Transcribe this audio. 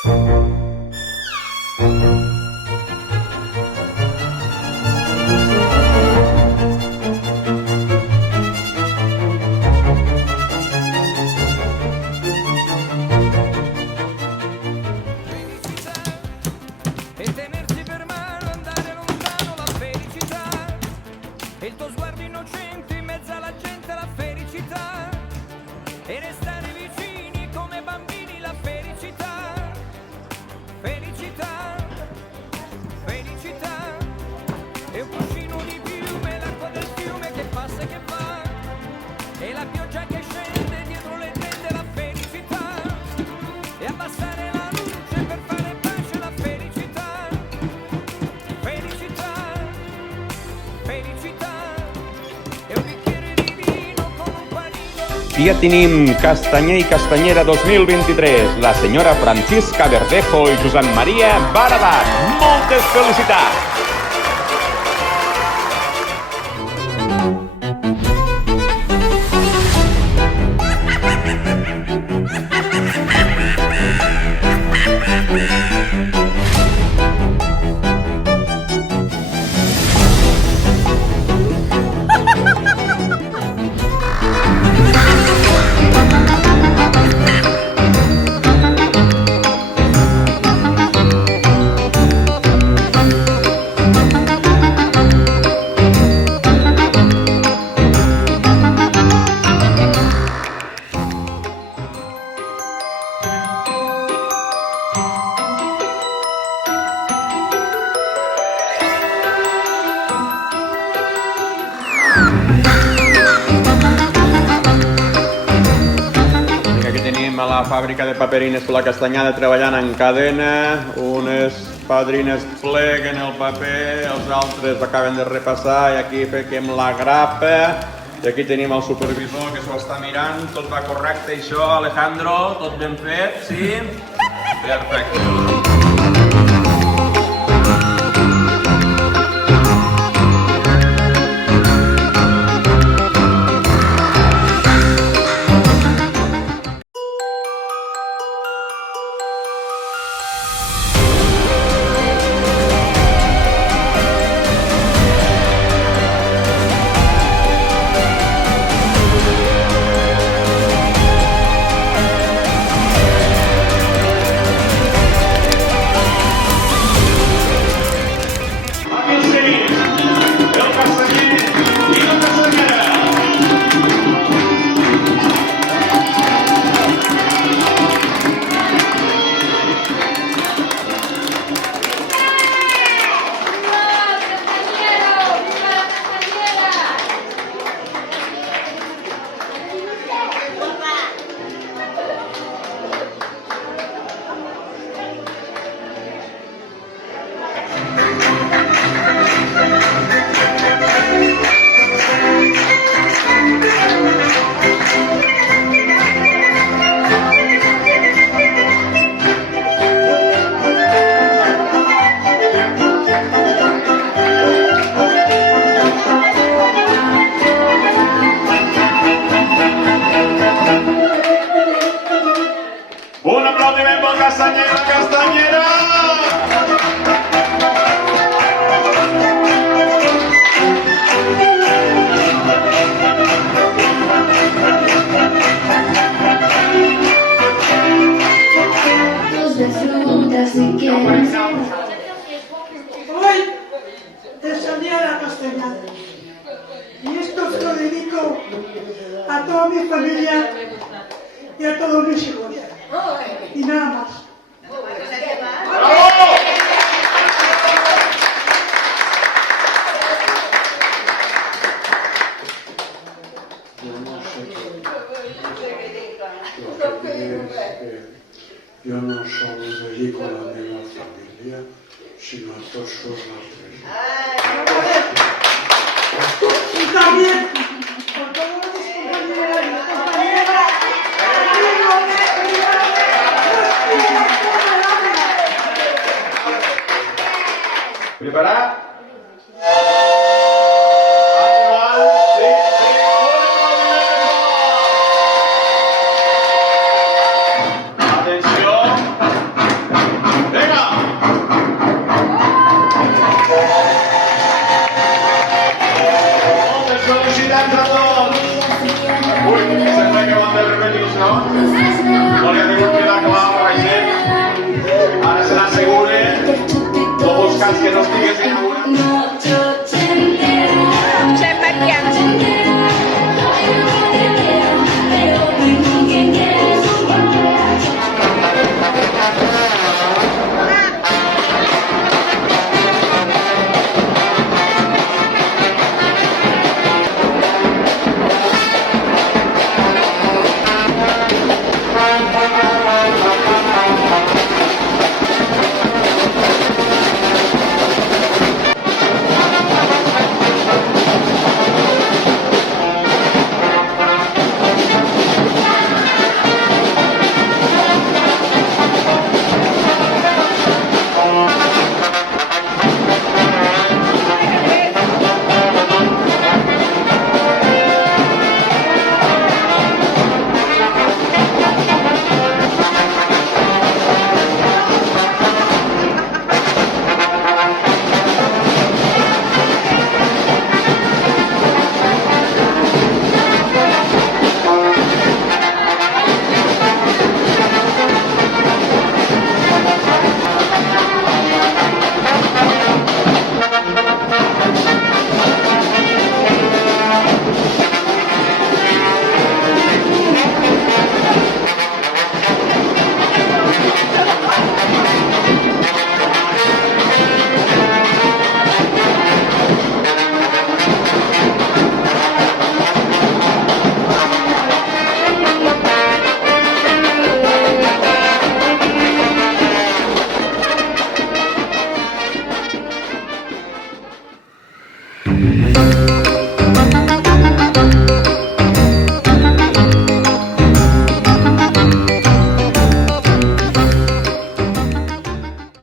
E tenersi per mano, andare lontano, la felicità. E il tuo sguardo innocente in mezzo alla gente, la felicità. E restare vicini come bambini, la felicità. Felicità, felicità. E un cuscino di piume, l'acqua del fiume che passa e che va. E la pioggia che scende dietro le tende, la felicità. E abbassare la luce per fare pace, la felicità. Felicità, felicità. E un bicchiere di vino con un panino. Ja tenim Castanyer i Castanyera 2023, la senyora Francisca Verdejo i Josep Maria Baradat. Moltes felicitats! Aquí tenim a la fàbrica de paperines per la Castanyada treballant en cadena. Unes padrines pleguen el paper, els altres acaben de repassar i aquí fiquem la grapa. I aquí tenim el supervisor que s'ho està mirant. Tot va correcte, això, Alejandro? Tot ben fet, sí? Perfecte. Un aplaudiment per Castanyer, Castanyera! De frutas si quieres. Hoy descendí a la Castellana y esto se lo dedico a toda mi familia y a todos mis hijos. Y nada más. Yo no solo dedico a la meva família, sinó a tots els altres. Y también por todos mis compañeros y compañeras, amigos de Preparat?